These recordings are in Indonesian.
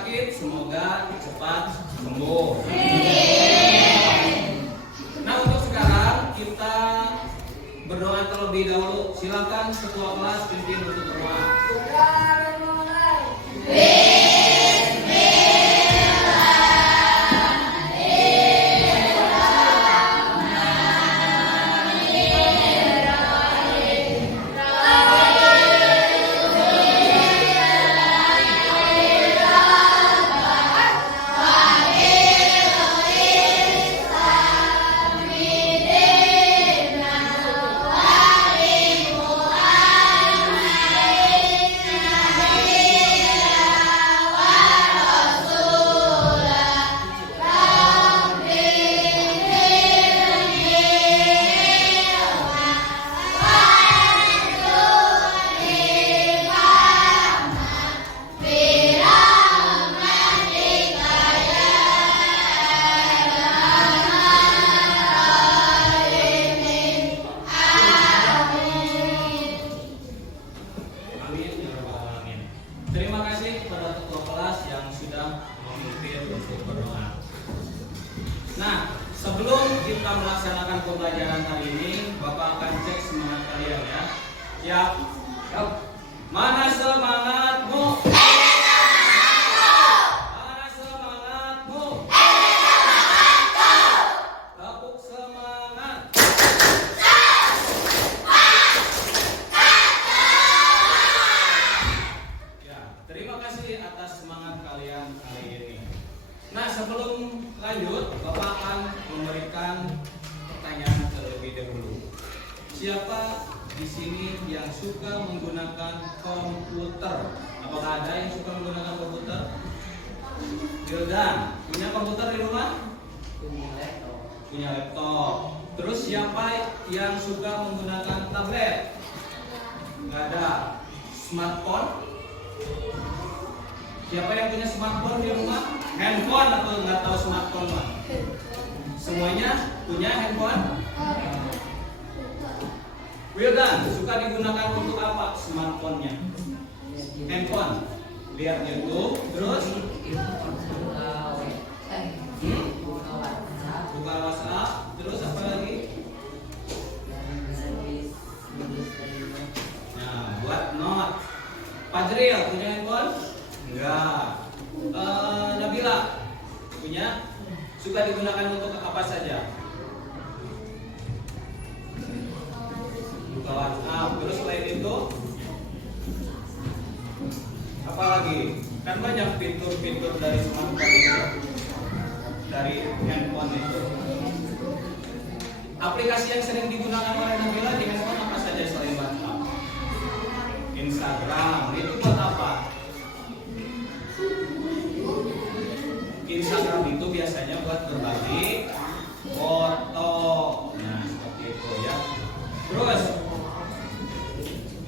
sakit semoga cepat sembuh. Nah, untuk sekarang kita berdoa terlebih dahulu. Silakan ketua kelas pimpin untuk berdoa. Terima kasih kepada ketua kelas yang sudah memimpin untuk berdoa. Nah, sebelum kita melaksanakan pembelajaran hari ini, Bapak akan cek semangat kalian ya. Siap? Mana semangatmu? Mana semangatmu? Tepuk semangat. Terima kasih atas semangat kalian hari ini. Nah, sebelum lanjut, Bapak akan memberikan pertanyaan terlebih dahulu. Siapa di sini yang suka menggunakan komputer? Apakah ada yang suka menggunakan komputer? Wildan, punya komputer di rumah? Punya laptop. Terus siapa yang suka menggunakan tablet? Nggak ada. Smartphone? Siapa yang punya smartphone di rumah? Handphone atau nggak tahu smartphone mah? Semuanya punya handphone? Wildan, suka digunakan untuk apa smartphone-nya? Handphone? Lihat YouTube, terus? Buka WhatsApp, terus apa lagi? Nah, buat note. Fadril punya handphone? Enggak. Nabila punya? Suka digunakan untuk apa saja? Buka WhatsApp. Terus selain itu apa lagi? Kan banyak fitur-fitur dari smartphone itu, dari handphone itu. Aplikasi yang sering digunakan oleh Nabila di handphone apa saja selain WhatsApp? Instagram. Itu buat apa? Instagram itu biasanya buat berbagi foto. Nah, seperti itu ya. Terus,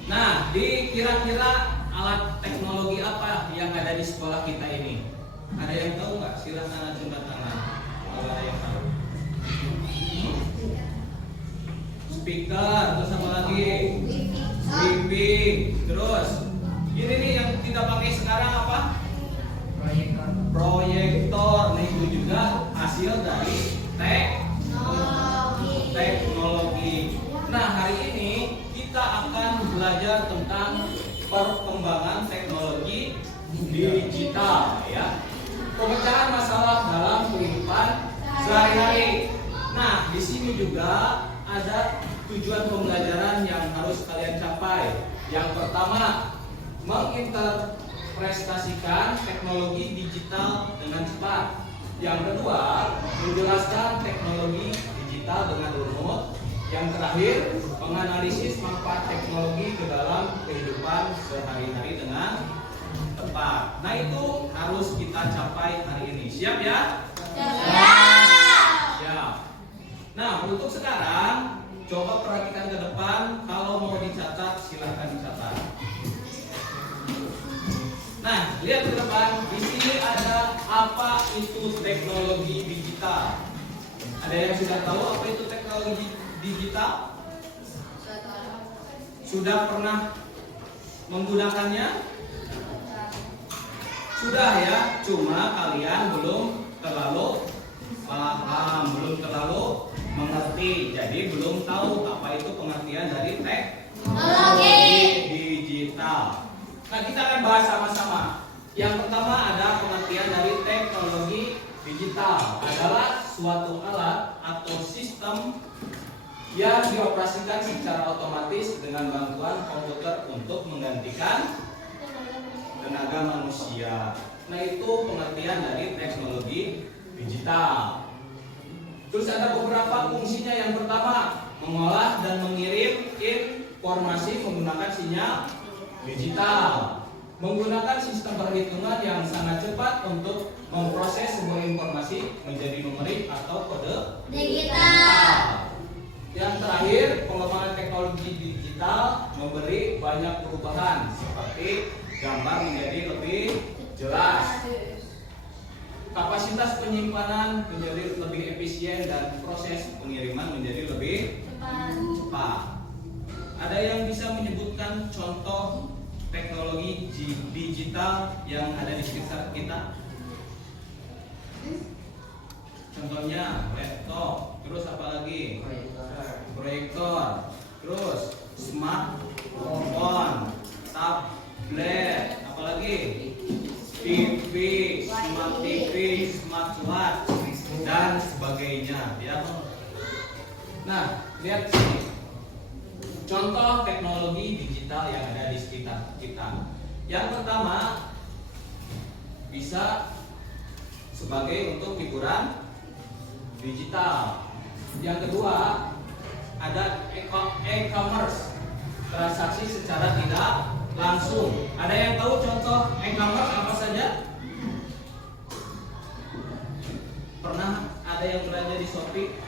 nah, kira-kira alat teknologi apa yang ada di sekolah kita ini? Ada yang tahu nggak? Silakan angkat tangan. Kalau ada yang tahu. Speaker, terus apa lagi? Wifi. Terus, ini nih yang kita pakai sekarang apa? Proyektor. Nah, itu juga hasil dari teknologi. Nah, hari ini kita akan belajar tentang perkembangan teknologi digital ya. Pemecahan masalah dalam kehidupan sehari-hari. Nah, di sini juga ada tujuan pembelajaran yang harus kalian capai. Yang pertama, menginterpretasikan teknologi digital dengan cepat. Yang kedua, menjelaskan teknologi digital dengan runut. Yang terakhir, menganalisis manfaat teknologi ke dalam kehidupan sehari-hari dengan tepat. Nah, itu harus kita capai hari ini. Siap ya? Siap. Nah, untuk sekarang coba perhatikan ke depan. Kalau mau dicatat, silahkan dicatat. Nah, lihat ke depan. Di sini ada apa itu teknologi digital. Ada yang sudah tahu apa itu teknologi digital? Sudah pernah menggunakannya? Sudah ya, cuma kalian belum terlalu paham, belum terlalu mengerti. Jadi belum tahu apa itu pengertian dari teknologi digital. Nah, kita akan bahas sama-sama. Yang pertama ada pengertian dari teknologi digital adalah suatu alat atau sistem yang dioperasikan secara otomatis dengan bantuan komputer untuk menggantikan tenaga manusia. Nah, itu pengertian dari teknologi digital. Terus ada beberapa fungsinya. Yang pertama, mengolah dan mengirim informasi menggunakan sinyal digital. Menggunakan sistem perhitungan yang sangat cepat untuk memproses sebuah informasi menjadi numerik atau kode digital. Yang terakhir, pengembangan teknologi digital memberi banyak perubahan seperti gambar menjadi lebih jelas, kapasitas penyimpanan menjadi lebih efisien, dan proses pengiriman menjadi lebih cepat. Ada yang bisa menyebutkan contoh teknologi digital yang ada di sekitar kita? Contohnya laptop, terus apa lagi? Proyektor, terus smartphone, tablet, apa lagi? TV, smart TV, smartwatch, dan sebagainya. Ya. Nah, lihat sini. Contoh teknologi digital yang ada di sekitar kita. Yang pertama, bisa sebagai untuk hiburan digital. Yang kedua, ada e-commerce, transaksi secara tidak langsung. Ada yang tahu contoh e-commerce apa saja? Pernah ada yang belanja di Shopee?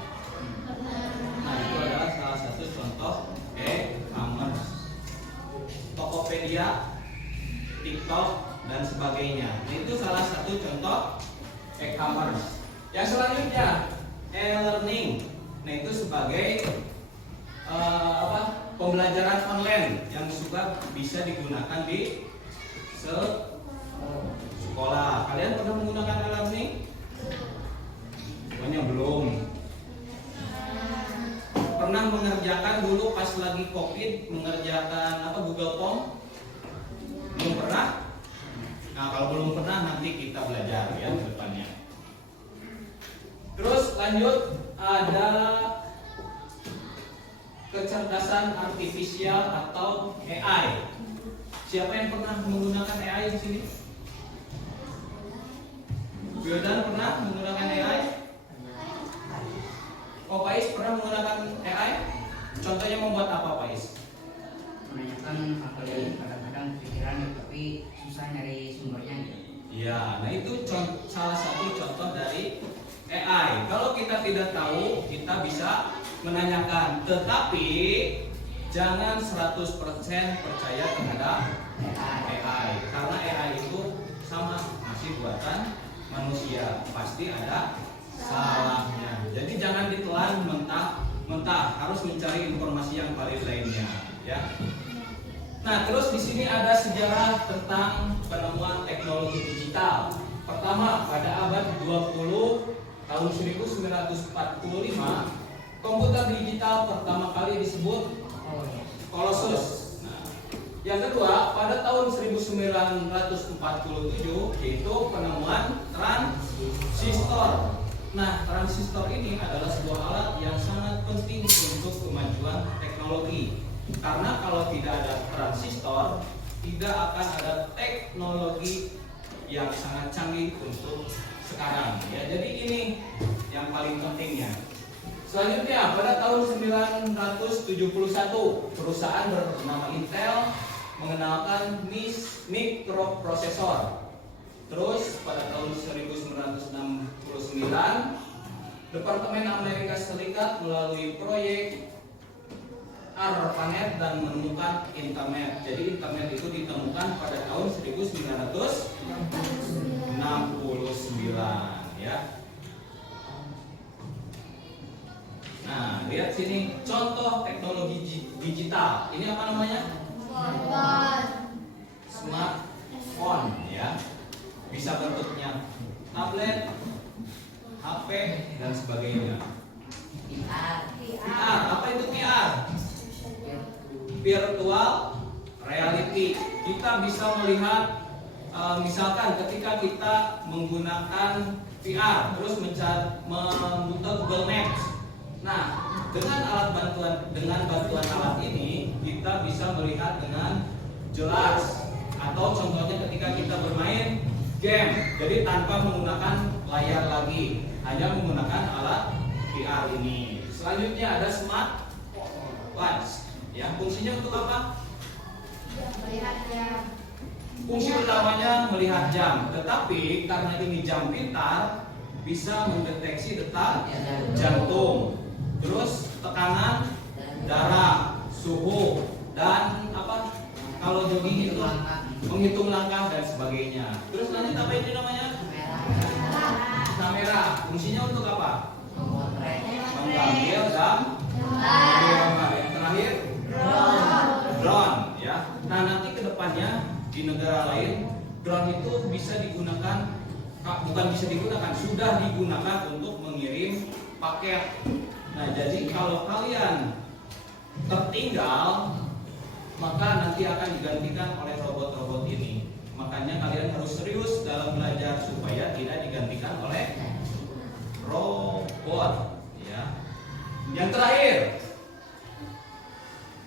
Nah, itu adalah salah satu contoh e-commerce. Tokopedia, TikTok, dan sebagainya. Nah, itu salah satu contoh e-commerce. Yang selanjutnya, e-learning. Nah, itu sebagai pembelajaran online yang juga bisa digunakan di sekolah. Kalian pernah menggunakan e-learning? Pokoknya belum. Pernah mengerjakan dulu pas lagi COVID, mengerjakan Google Form? Belum pernah? Nah, kalau belum pernah nanti kita belajar ya ke depannya. Terus lanjut, ada kecerdasan artifisial atau AI. Siapa yang pernah menggunakan AI di sini? Wildan pernah menggunakan AI? Oh, Pais pernah menggunakan AI? Contohnya membuat apa, Pais? Menanyakan apa yang kadang-kadang pikiran tapi susah nyari sumbernya. Ya, nah itu salah satu contoh dari AI. Kalau kita tidak tahu, kita bisa menanyakan, tetapi jangan 100% percaya terhadap AI. Karena AI itu sama, masih buatan manusia, pasti ada salahnya. Jadi jangan ditelan mentah-mentah, harus mencari informasi yang valid lainnya, ya. Nah, terus di sini ada sejarah tentang penemuan teknologi digital. Pertama, pada abad 20 tahun 1945, komputer digital pertama kali disebut Colossus. Nah, yang kedua, pada tahun 1947 yaitu penemuan transistor. Nah, transistor ini adalah sebuah alat yang sangat penting untuk kemajuan teknologi. Karena kalau tidak ada transistor, tidak akan ada teknologi yang sangat canggih untuk sekarang. Ya, jadi ini yang paling pentingnya. Selanjutnya, pada tahun 1971, perusahaan bernama Intel mengenalkan mikroprosesor. Terus pada tahun 1969, Departemen Amerika Serikat melalui proyek ARPANET dan menemukan internet. Jadi internet itu ditemukan pada tahun 1969, ya. Nah, lihat sini contoh teknologi digital. Ini apa namanya? Smartphone, ya. bisa bentuknya tablet, HP, dan sebagainya. VR, apa itu VR? Virtual reality. Kita bisa melihat misalkan ketika kita menggunakan VR terus membuka Google Maps. Nah, dengan bantuan alat ini kita bisa melihat dengan jelas. Atau contohnya ketika kita bermain game, jadi tanpa menggunakan layar lagi, hanya menggunakan alat VR ini. Selanjutnya ada smart watch. Ya, fungsinya untuk apa? Melihat jam. Fungsi utamanya melihat jam, tetapi karena ini jam pintar bisa mendeteksi detak jantung, terus tekanan darah, suhu, dan apa? Kalau jogging itu menghitung langkah dan sebagainya. Terus lanjut apa ini namanya? Kamera. Fungsinya untuk apa? Mengambil gambar. Yang terakhir drone, ya. Nah, nanti ke depannya di negara lain drone itu bisa digunakan, bukan bisa digunakan, sudah digunakan untuk mengirim paket. Nah, jadi kalau kalian tertinggal, maka nanti akan digantikan oleh robot-robot ini. Makanya kalian harus serius dalam belajar supaya tidak digantikan oleh robot, ya. Yang terakhir,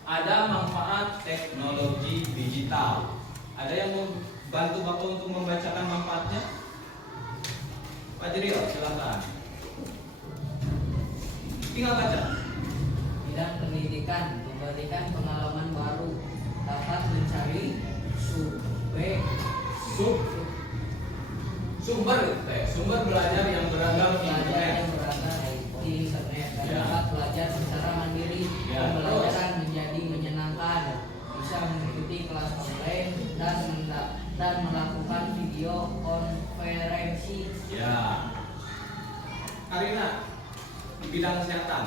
ada manfaat teknologi digital. Ada yang mau bantu Bapak untuk membacakan manfaatnya? Pak Jiril, silakan. Tinggal baca. Bidang pendidikan memberikan pengalaman baru, dapat mencari sumber belajar yang beragam di internet. di internet dan Ya. dapat belajar secara mandiri. Ya, Pembelajaran menjadi menyenangkan, bisa mengikuti kelas online dan melakukan video konferensi. Ya. Karina, di bidang kesehatan.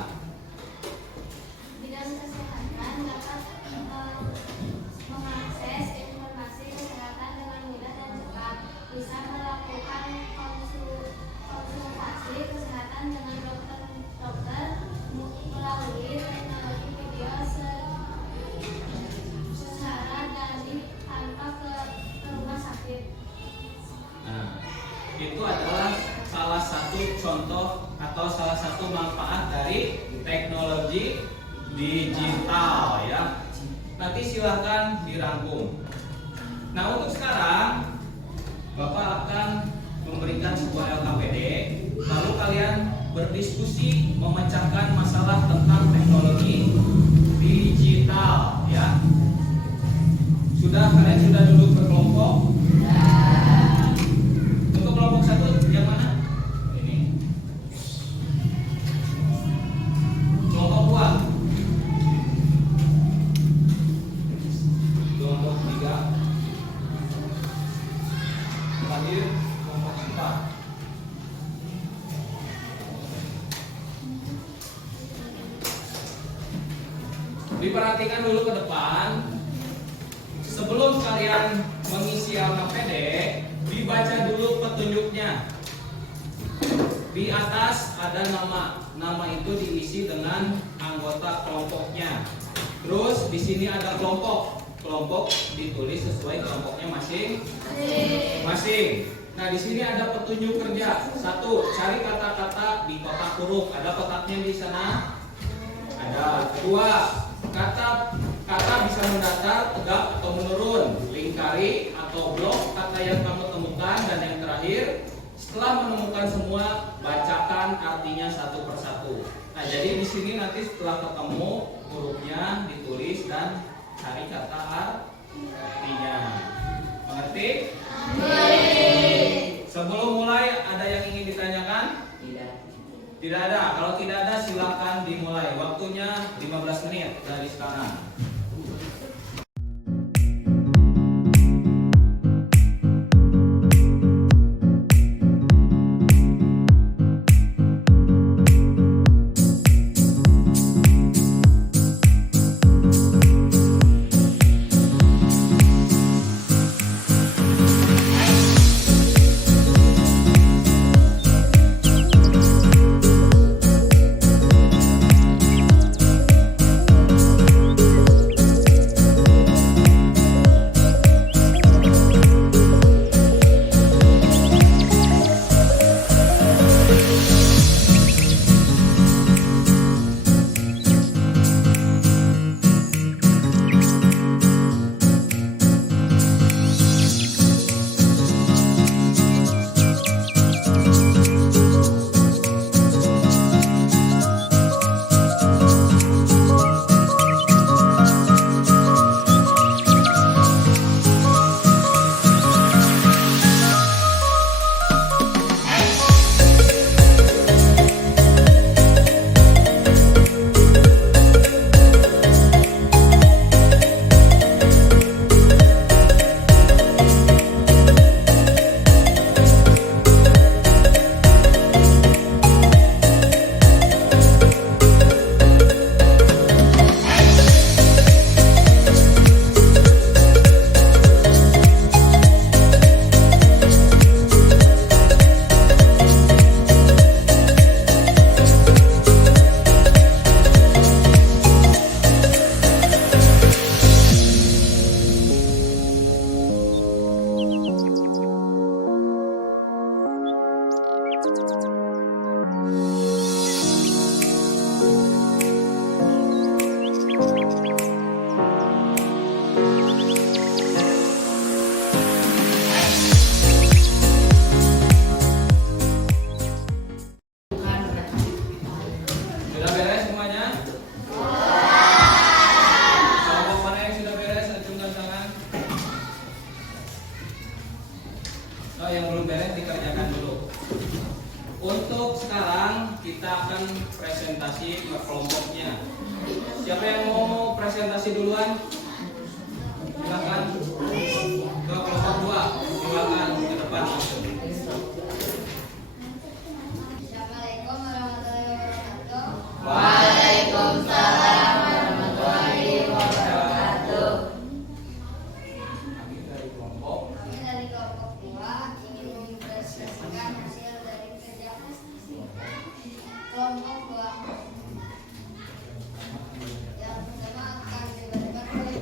Bidang kesehatan dapat mengakses informasi kesehatan dengan mudah dan cepat. Bisa melakukan konsultasi kesehatan dengan dokter melalui teknologi video secara daring tanpa ke rumah sakit. Nah, itu adalah salah satu contoh atau salah satu manfaat dari teknologi digital, ya. Nanti silahkan dirangkum. Nah, untuk sekarang Bapak akan memberikan sebuah LKPD, lalu kalian berdiskusi memecahkan masalah tentang teknologi digital, ya. Kalian sudah duduk berkelompok? Untuk kelompok satu yang mana? Ini. Kelompok dua. Kelompok tiga. Terakhir kelompok empat. Diperhatikan dulu ke depan. Sebelum kalian mengisi LKPD, dibaca dulu petunjuknya. Di atas ada nama. Nama itu diisi dengan anggota kelompoknya. Terus di sini ada kelompok. Kelompok ditulis sesuai kelompoknya masing-masing. Nah, di sini ada petunjuk kerja. 1. Cari kata-kata di kotak huruf. Ada kotaknya di sana? Ada. 2. Kata bisa mendatar, tegak atau menurun, lingkari atau blok kata yang kamu temukan, dan yang terakhir, setelah menemukan semua, bacakan artinya satu persatu. Nah, jadi di sini nanti setelah ketemu hurufnya ditulis dan cari kata artinya. Mengerti? Sebelum mulai, ada yang ingin ditanyakan? Tidak ada. Kalau tidak ada, silakan dimulai. Waktunya 15 menit dari sekarang. akan presentasi ke kelompoknya. Siapa yang mau presentasi duluan? Silakan ke kelompok 2. Silakan ke depan langsung. Assalamualaikum warahmatullahi wabarakatuh. Waalaikumsalam warahmatullahi wabarakatuh. Kami dari kelompok Kami dari kelompok 2 ingin mempresentasikan hasil dari kerja kelompok 2. Yang pertama akan dibacakan oleh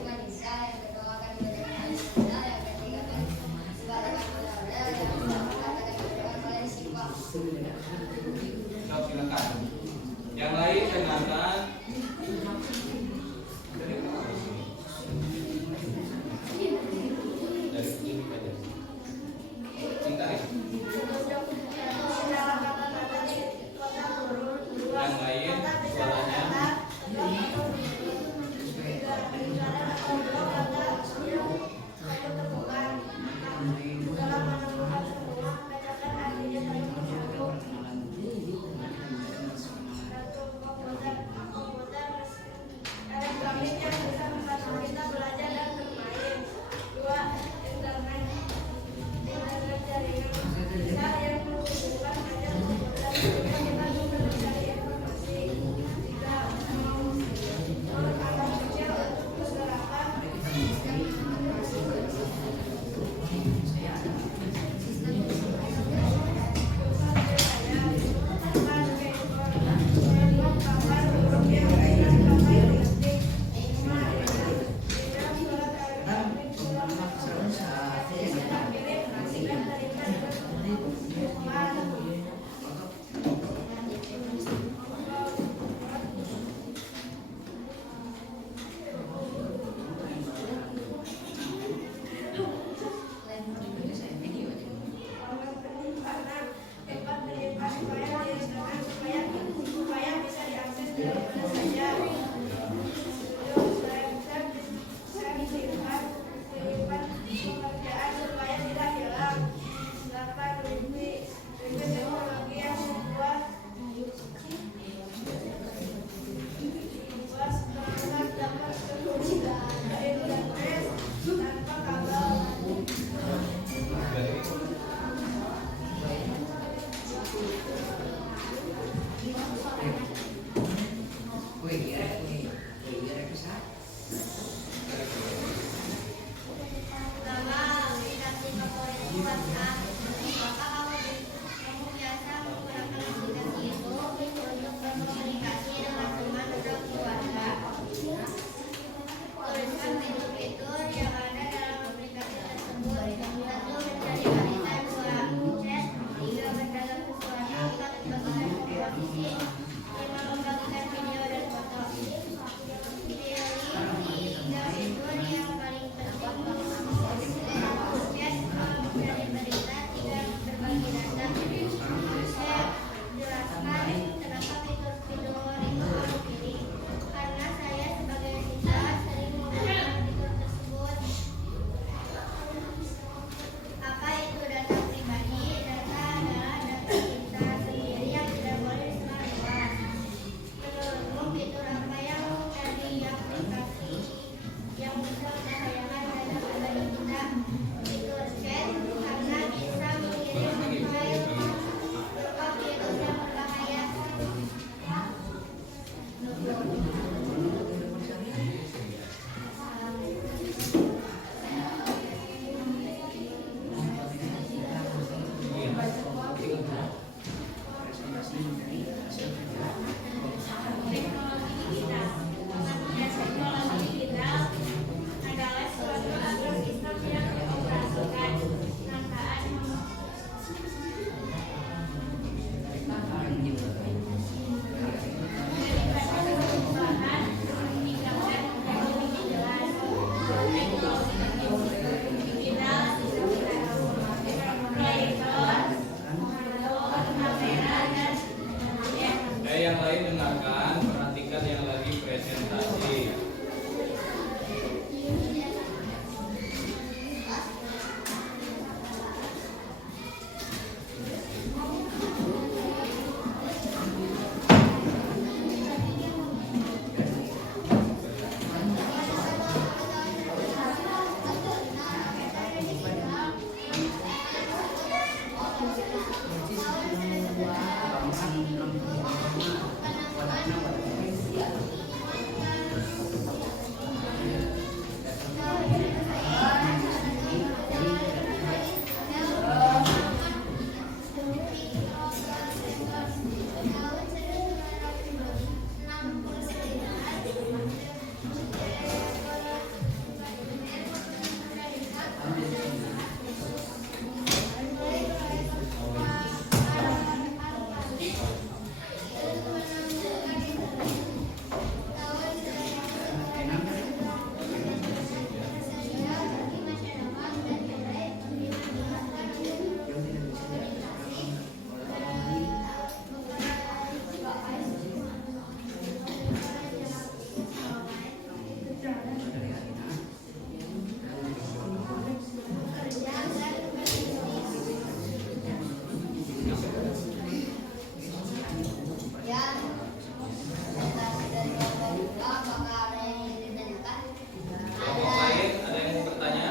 Kelompok lain ada yang mau bertanya?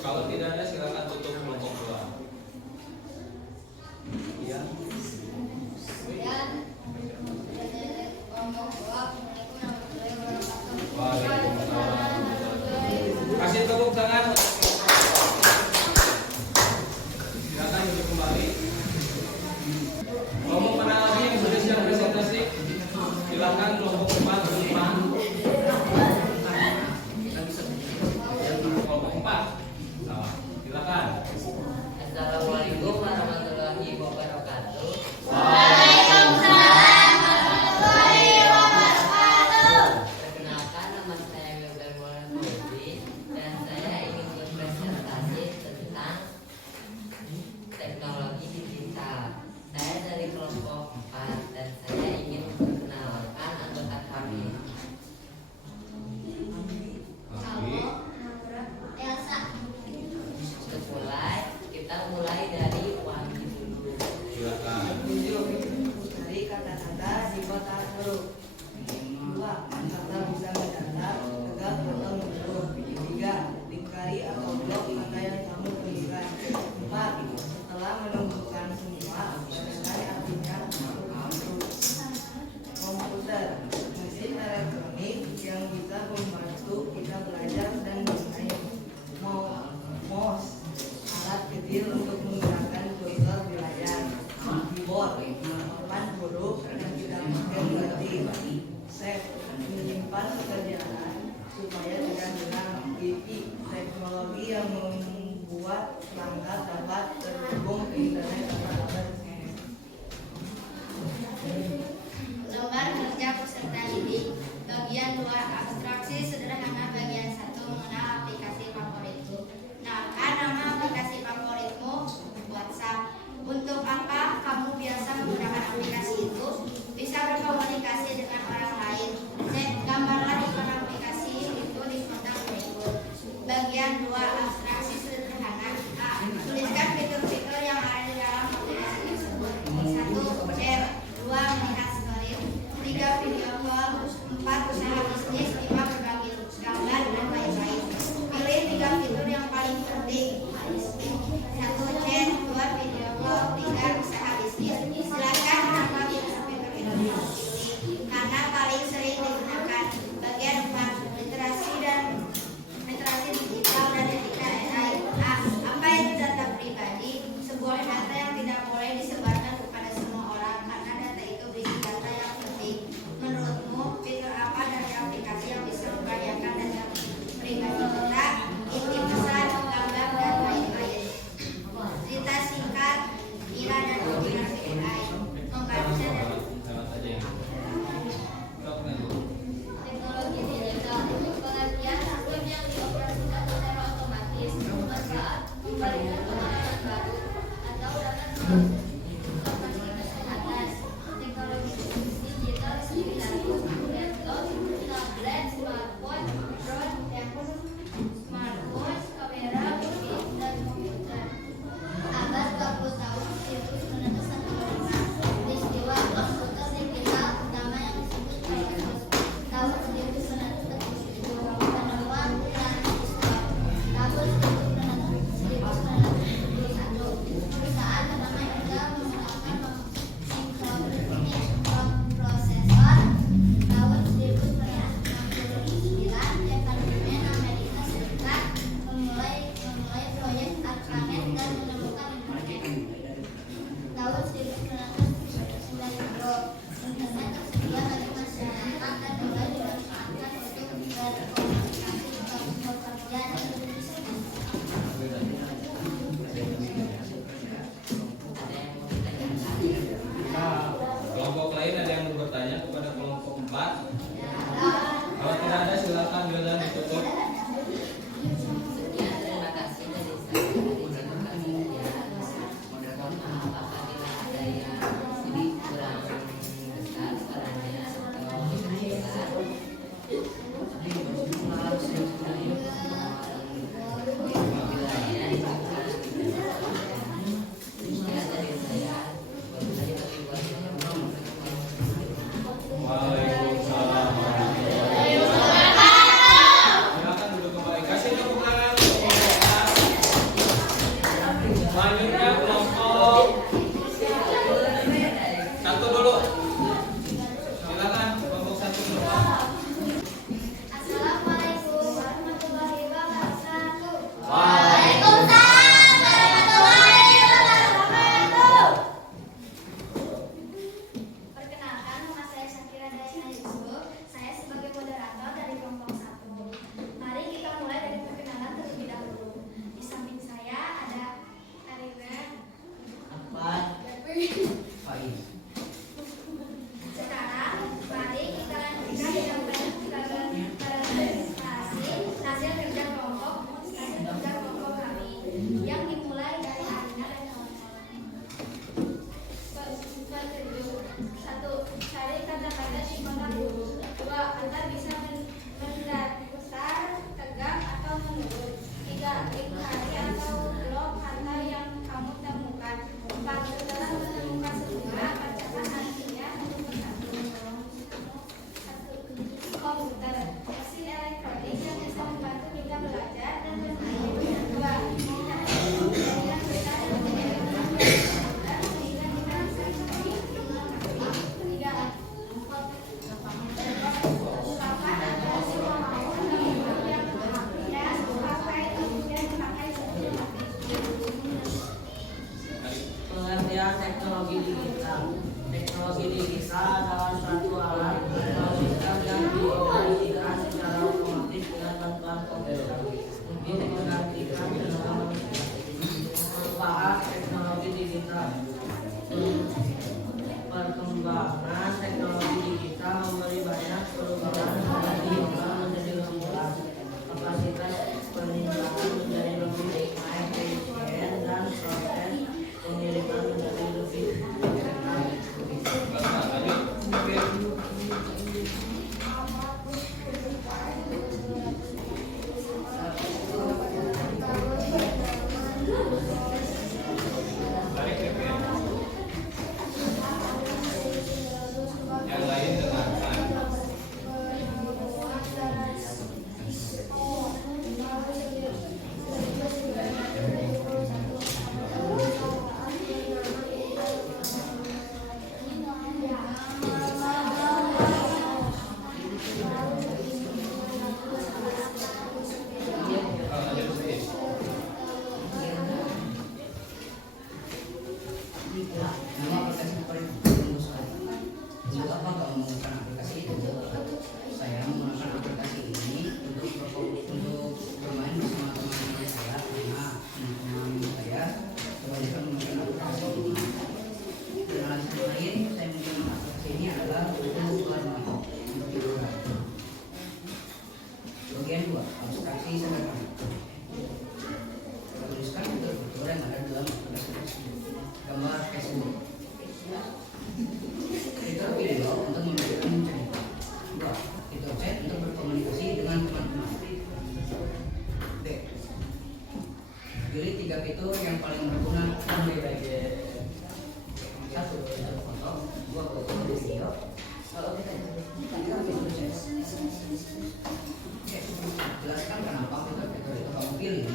Kalau tidak ada silakan tutup kelompok dua. Iya. Waalaikumsalam. Kasih tepuk tangan. Silakan duduk kembali. Kelompok mana lagi yang sudah siap presentasi? Silakan kelompok 4 ke depan. Kelompok 4. Nah, silakan. Assalamualaikum warahmatullahi wabarakatuh. Perkenalkan, nama saya Wildan Maulana dan saya ingin berpresentasi tentang teknologi digital. Saya dari kelompok 4 dan saya ingin memperkenalkan anggota kami. Untuk mulai, kita mulai dari wangi dulu. Silakan. Dari kata-kata di kota huruf. 2. Kata bisa mendatar, tegak atau menurut. 3. Lingkari atau blok kata yang kamu temukan. 4. Setelah menemukan semua, katakan artinya komputer, mesin elektronik yang bisa membantu kita belajar dan bermain. Mouse, alat kecil untuk menggerakkan kursor di layar. Keyboard, papan huruf yang kita pakai berarti. Save, menyimpan pekerjaan supaya tidak hilang. Wifi, teknologi yang membuat perangkat dapat terhubung ke internet tanpa kabel. Lembar kerja peserta didik. Bagian 2 abstraksi sederhana. Bagian 1 mengenal aplikasi favoritmu. Kenalkan nama aplikasi favoritmu, WhatsApp. Untuk apa kamu biasa menggunakan aplikasi itu? Bisa berkomunikasi dengan orang lain. Gambarlah ikon aplikasi itu di kotak berikut. Bagian 2 abstraksi sederhana. A. Tuliskan fitur-fitur yang ada di dalam aplikasi tersebut. 1. Chat. 2. Melihat story. 3. Video call. 4. Usaha bisnis. 5. Berbagi gambar dan lain-lain. Pilih 3 fitur yang paling penting. 1. Chat. 2. Video call. 3. Usaha bisnis. Silakan kenapa fitur-fitur itu dipilih? Karena paling sering digunakan. Bagian 4. Literasi digital dan etika AI. A. Apa itu data pribadi? Sebuah data yang tidak boleh disebarkan kepada semua orang karena data itu berisi data yang penting. Menurutmu, fitur apa dari aplikasi yang bisa membahayakan data pribadi kita? Inti pesan, gambar, dan lain-lain. Cerita singkat, kira dan kombinasi AI. Membaca dan teknologi digital. Pengertian sistem yang dioperasikan secara otomatis bermanfaat memberikan pengalaman baru atau dapat kapasitas ke atas. Teknologi digital similar laptop, tablet, smartphone, drone, kamera, PC, dan komputer. Abad 20 tahun situs menetes 105. Peristiwa komputer digital pertama yang disebut Pegasus. Tahun 1947. Penemuan transistor. Tahun 1971. Perusahaan bernama Intel Pengertian teknologi digital. Teknologi digital adalah suatu alat atau sistem yang dioperasikan secara otomatis dengan bantuan komputer. Mungkin mengartikan manfaat teknologi digital. Perkembangan teknologi digital memberi banyak perubahan dan diubah menjadi lebih mudah. Kapasitas penyimpanan menjadi lebih efisien dan proses pengiriman menjadi lebih cepat. Balik ke Pin. Yang lain dengarkan. Lanjut, Pin. Nama aplikasi paling memutuskan untuk apa kamu menggunakan aplikasi itu? Saya menggunakan aplikasi ini untuk bermain bersama teman-teman saya karena teman-teman saya kebanyakan menggunakan aplikasi ini. Dan alasan lain saya menggunakan aplikasi ini adalah untuk bermain untuk hiburan. Bagian 2, abstraksi sederhana. Tuliskan fitur-fitur yang ada dalam aplikasi tersebut. Gambar Facebook. Fitur video untuk memberikan cerita. 2. Fitur chat untuk berkomunikasi dengan teman-teman. B. Pilih 3 fitur yang paling berguna dan berbeda. 1. Fitur foto. 2. Fitur video. 3. Fitur chat. Oke. Jelaskan kenapa fitur-fitur itu kamu pilih.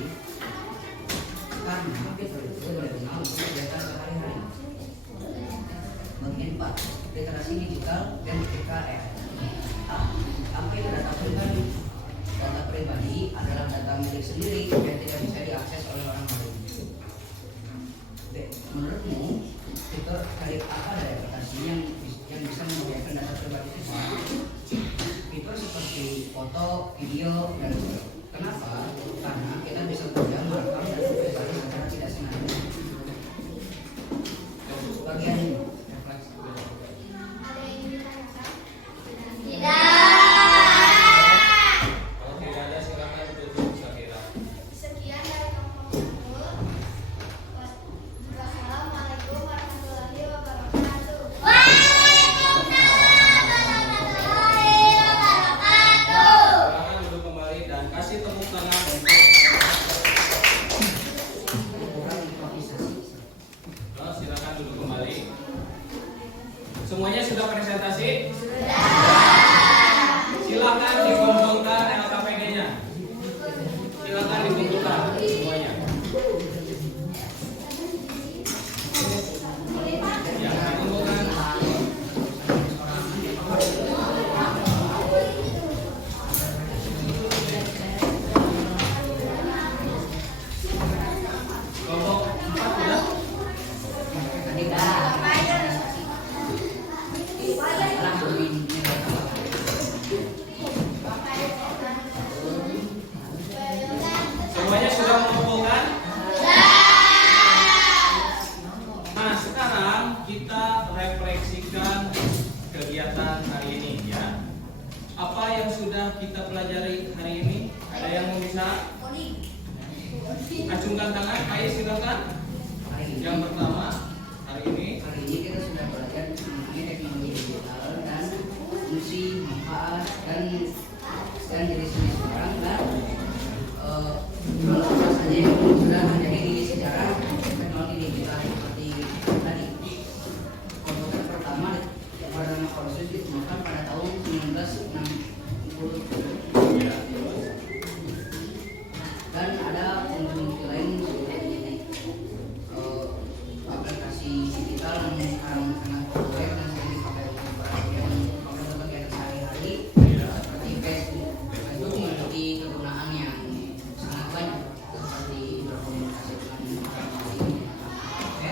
Karena fitur itu berguna untuk kegiatan sehari-hari. Bagian 4, literasi digital dan PKR. Apa itu data pribadi? Data pribadi adalah data milik sendiri yang tidak bisa diakses oleh orang lain. B. Menurutmu fitur kali apa dari aplikasi yang bisa membagikan data pribadi itu? Fitur seperti foto, video, dan kenapa? Karena kita bisa saja merekam data pribadi secara tidak sengaja. Bagian refleksi. Ada yang ingin ditanyakan? Kalau tidak ada silakan tutup Syakira. Sekian dari kampung Sumur. Wassalamualaikum warahmatullahi wabarakatuh. Silakan duduk kembali dan kasih tepuk tangan untuk silakan duduk kembali. Semuanya sudah presentasi? Silakan dikumpulkan LKPG-nya. Silakan dikumpulkan semuanya. Ya, dikumpulkan. Kelompok 4 sudah? Semuanya sudah mengumpulkan? Nah, sekarang kita refleksikan kegiatan hari ini ya. Apa yang sudah kita pelajari hari ini? Ada yang mau bisa? Acungkan tangan, ayo silakan. Yang pertama, hari ini kita sudah belajar mengenai teknologi digital dan fungsi, manfaat dan jenis-jenis barang dan apa saja yang sudah terjadi di sejarah teknologi digital seperti tadi. Komputer pertama pada nama Colossus ditemukan pada tahun 1960 dan ada fungsi lain seperti aplikasi digital yang sekarang sangat populer dan sering dipakai yang untuk kegiatan sehari-hari seperti Facebook. Facebook memiliki kegunaan yang sangat banyak seperti berkomunikasi dengan orang lain. Oke.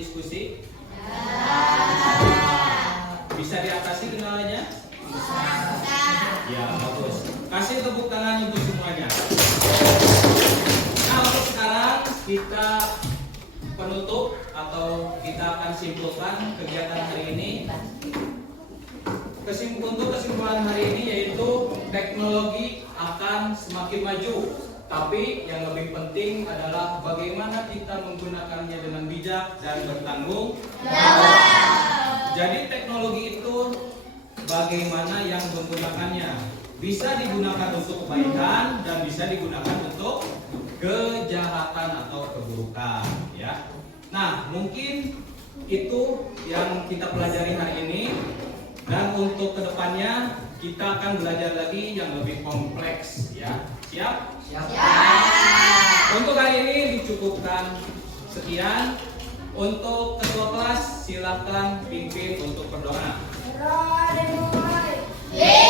diskusi? Bisa diatasi kendalanya? Ya, bagus. Kasih tepuk tangan untuk semuanya. Nah, untuk sekarang kita penutup atau kita akan simpulkan kegiatan hari ini. Untuk kesimpulan hari ini yaitu teknologi akan semakin maju, tapi yang lebih penting adalah bagaimana kita menggunakannya dengan bijak dan bertanggung jawab. Jadi teknologi itu bagaimana yang menggunakannya. Bisa digunakan untuk kebaikan dan bisa digunakan untuk kejahatan atau keburukan, ya. Nah, mungkin itu yang kita pelajari hari ini. Dan untuk kedepannya kita akan belajar lagi yang lebih kompleks, ya. Siap? Siap. Untuk hari ini dicukupkan sekian. Untuk ketua kelas silakan pimpin untuk berdoa. Yeay!